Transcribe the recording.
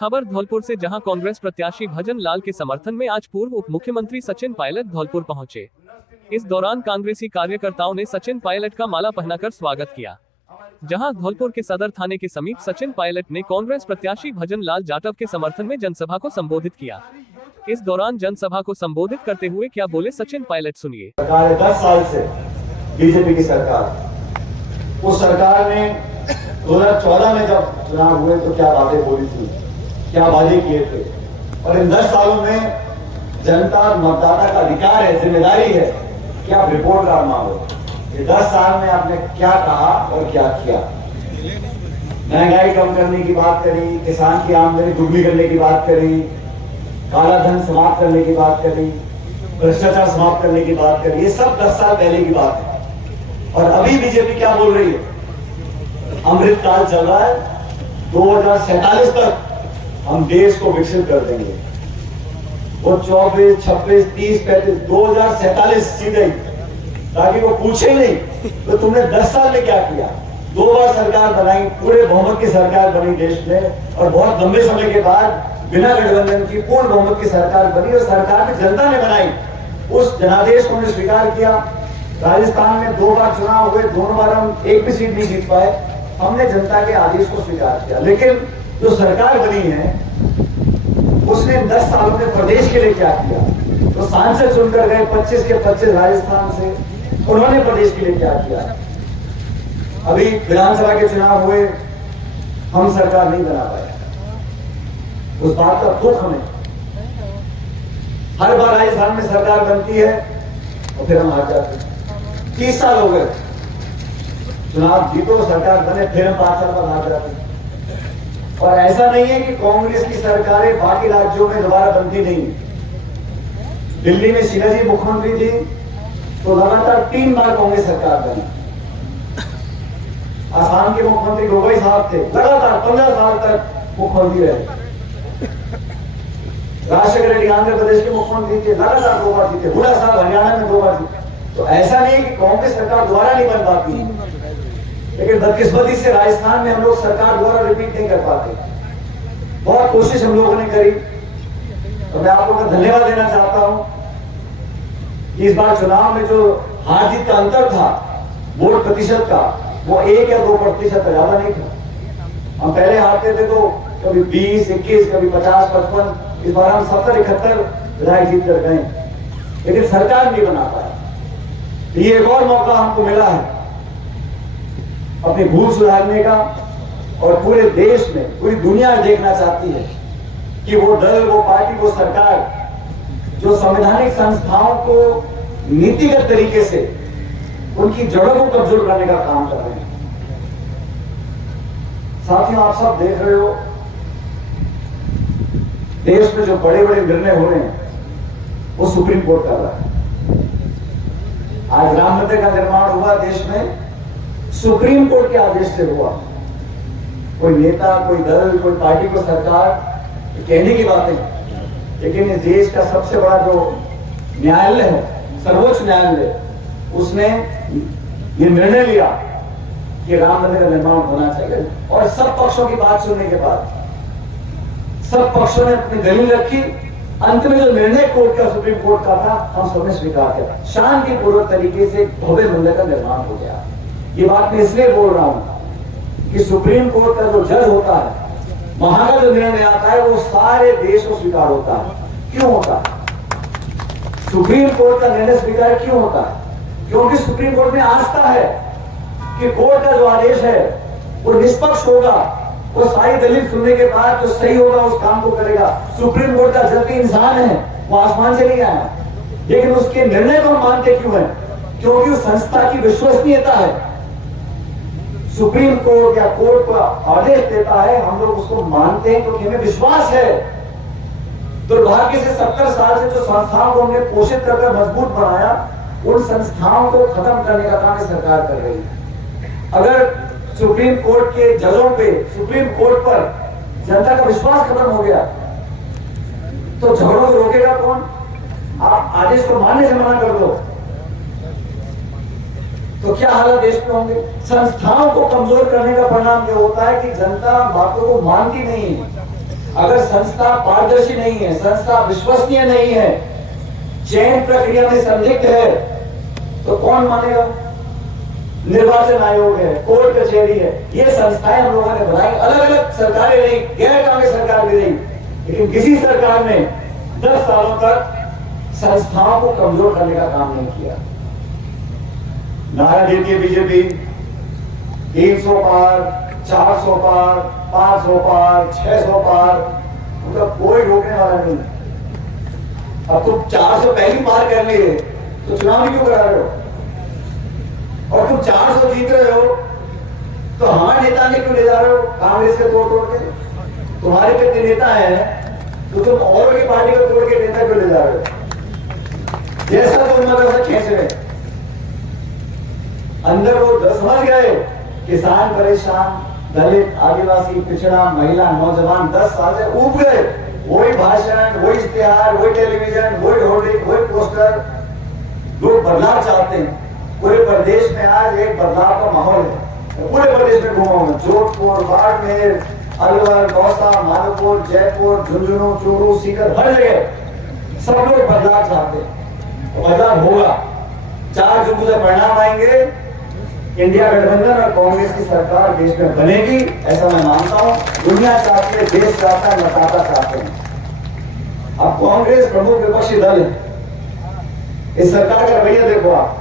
खबर धौलपुर से, जहां कांग्रेस प्रत्याशी भजन लाल के समर्थन में आज पूर्व उप मुख्यमंत्री सचिन पायलट धौलपुर पहुंचे। इस दौरान कांग्रेसी कार्यकर्ताओं ने सचिन पायलट का माला पहनाकर स्वागत किया। जहां धौलपुर के सदर थाने के समीप सचिन पायलट ने कांग्रेस प्रत्याशी भजन लाल जाटव के समर्थन में जनसभा को संबोधित किया। इस दौरान जनसभा को संबोधित करते हुए क्या बोले सचिन पायलट, सुनिए। 10 साल से बीजेपी की सरकार, उस सरकार ने 2014 में जब चुनाव हुए तो क्या बातें बोली थी, क्या वादे किए थे, और इन 10 सालों में जनता मतदाता का अधिकार है, जिम्मेदारी है कि आप रिपोर्ट कार्ड मांगो। ये 10 साल में आपने क्या कहा और क्या किया। महंगाई कम करने की बात करी, किसान की आमदनी दुगनी करने की बात करी, काला धन समाप्त करने की बात करी, भ्रष्टाचार समाप्त करने की बात करी। ये सब 10 साल पहले की बात है। और अभी बीजेपी क्या बोल रही है? अमृत काल चल रहा है, 2047 तक हम देश को विकसित कर देंगे। वो 24, 26, 30, 35, 2047 सीधे, ताकि वो पूछे नहीं तो तुमने 10 साल में क्या किया। 2 बार सरकार बनाई, पूरे बहुमत की सरकार बनी देश में, और बहुत लंबे समय के बाद बिना गठबंधन की पूर्ण बहुमत की सरकार बनी, और सरकार भी जनता ने बनाई। उस जनादेश को हमने स्वीकार किया। राजस्थान में 2 बार चुनाव हुए, दोनों बार हम एक भी सीट नहीं जीत पाए। हमने जनता के आदेश को स्वीकार किया। लेकिन जो सरकार बनी है उसने 10 सालों में प्रदेश के लिए क्या किया? तो सांसद चुनकर गए 25 के 25 राजस्थान से, उन्होंने प्रदेश के लिए क्या किया? अभी विधानसभा के चुनाव हुए, हम सरकार नहीं बना पाए। उस बात का दुख हमें। हर बार राजस्थान में सरकार बनती है और फिर हम हार जाते हैं। 30 साल हो गए, चुनाव जीतो, सरकार बने, फिर हम 5 साल बाद हार जाते हैं। और ऐसा नहीं है कि कांग्रेस की सरकारें बाकी राज्यों में दोबारा बनती नहीं। दिल्ली में शीला जी मुख्यमंत्री थी तो लगातार 3 बार कांग्रेस सरकार बनी। असम के मुख्यमंत्री गोगोई साहब थे, लगातार 15 साल तक मुख्यमंत्री रहे। राजशेखर रेड्डी आंध्र प्रदेश के मुख्यमंत्री थे, लगातार 2 बार जीते। हुड्डा साहब हरियाणा में 2 बार जीते। तो ऐसा नहीं है कि कांग्रेस सरकार दोबारा नहीं बन पाती, लेकिन बदकिस्मती से राजस्थान में हम लोग सरकार दोबारा रिपीट नहीं कर पाते। बहुत कोशिश हम लोगों ने करी, तो मैं आप लोगों का धन्यवाद देना चाहता हूं कि इस बार चुनाव में जो हार जीत का अंतर था वोट प्रतिशत का, वो 1 या 2% का, ज्यादा नहीं था। हम पहले हारते थे तो कभी 20, 21, कभी 50, 55। इस बार हम 70, 71 विधायक जीत कर गए, लेकिन सरकार नहीं बना पाया। ये एक और मौका हमको मिला है अपनी भूल सुधारने का, और पूरे देश में, पूरी दुनिया देखना चाहती है कि वो दल, वो पार्टी, वो सरकार जो संवैधानिक संस्थाओं को नीतिगत तरीके से उनकी जड़ों को कमजोर करने का काम कर रहे हैं। साथियों, आप सब देख रहे हो देश में जो बड़े बड़े निर्णय हो रहे हैं वो सुप्रीम कोर्ट कर रहा है। आज राम मंदिर का निर्माण हुआ देश में, सुप्रीम कोर्ट के आदेश से हुआ। कोई नेता, कोई दल, कोई पार्टी को सरकार कहने की बातें, लेकिन इस देश का सबसे बड़ा जो न्यायालय है, सर्वोच्च न्यायालय, उसने ये निर्णय लिया कि राम मंदिर का निर्माण होना चाहिए। और सब पक्षों की बात सुनने के बाद सब पक्षों ने अपनी दलील रखी। अंत में जो निर्णय कोर्ट का, सुप्रीम कोर्ट का था, हम सबने स्वीकार किया। शांतिपूर्वक तरीके से भव्य मंदिर का निर्माण हो गया। ये बात मैं इसलिए बोल रहा हूं कि सुप्रीम कोर्ट का जो जज होता है, वहां का जो निर्णय आता है वो सारे देश को स्वीकार होता है। क्यों होता है? सुप्रीम कोर्ट का निर्णय स्वीकार क्यों होता है? क्योंकि सुप्रीम कोर्ट में आस्था है कि कोर्ट का जो आदेश है वो निष्पक्ष होगा, वो सारी दलील सुनने के बाद जो सही होगा उस काम को करेगा। सुप्रीम कोर्ट का जज इंसान है, वो आसमान से नहीं आया, लेकिन उसके निर्णय को हम मानते क्यों है? क्योंकि उस संस्था की विश्वसनीयता है। सुप्रीम कोर्ट या कोर्ट का आदेश देता है, हम लोग उसको मानते हैं क्योंकि हमें विश्वास है। दुर्भाग्य से 70 साल से जो संस्थाओं को हमने पोषित कर मजबूत बनाया, उन संस्थाओं को खत्म करने का काम सरकार कर रही है। अगर सुप्रीम कोर्ट के जजों पे, सुप्रीम कोर्ट पर जनता का विश्वास खत्म हो गया तो झगड़ों को रोकेगा कौन? आप आदेश को मानने से मना कर दो तो क्या हालत देश में होंगे। संस्थाओं को कमजोर करने का परिणाम यह होता है कि जनता बातों को मानती नहीं है। अगर संस्था पारदर्शी नहीं है, संस्था विश्वसनीय नहीं है, चयन प्रक्रिया में संदिग्ध है, तो कौन मानेगा? निर्वाचन आयोग है, कोर्ट कचहरी है, ये संस्थाएं हम लोगों ने बनाई। अलग अलग सरकारें रही, गैर कांग्रेस सरकार भी रही, लेकिन किसी सरकार ने 10 सालों तक संस्थाओं को कमजोर करने का काम नहीं किया। नारा देती है बीजेपी 300 पार, 400 पार, 500 पार, 600 पार, उनका कोई रोकने वाला नहीं। अब तुम 400 पहली पार कर लिए तो चुनाव क्यों करा रहे हो? और तुम 400 जीत रहे हो तो हमारे नेता ने क्यों ले जा रहे हो कांग्रेस के तोड़ के? तुम्हारे कितने नेता हैं तो तुम और की पार्टी को तोड़ के नेता क्यों ले जा रहे हो? जैसा तुम मतलब खींच रहे अंदर वो समझ गए, किसान परेशान, दलित, आदिवासी, पिछड़ा, महिला, नौजवान 10 साल से ऊब गए। वही भाषण, वही इश्तिहार, वही टेलीविजन, वही होर्डिंग, वही पोस्टर। लोग बदलाव चाहते हैं। पूरे प्रदेश में आज एक बदलाव का माहौल है। पूरे प्रदेश में घूमा हूं, जोधपुर, बाड़मेर, अलवर, दौसा, माधोपुर, जयपुर, झुंझुनू, चूरू, सीकर, हर जगह सब लोग बदलाव चाहते हैं। तो बदलाव होगा। 4 जून को जब परिणाम आएंगे, इंडिया गठबंधन और कांग्रेस की सरकार देश में बनेगी, ऐसा मैं मानता हूं। दुनिया चाहती है, देश चाहता है, मतदाता चाहते हैं। अब कांग्रेस प्रमुख विपक्षी दल है। इस सरकार का रवैया देखो आप,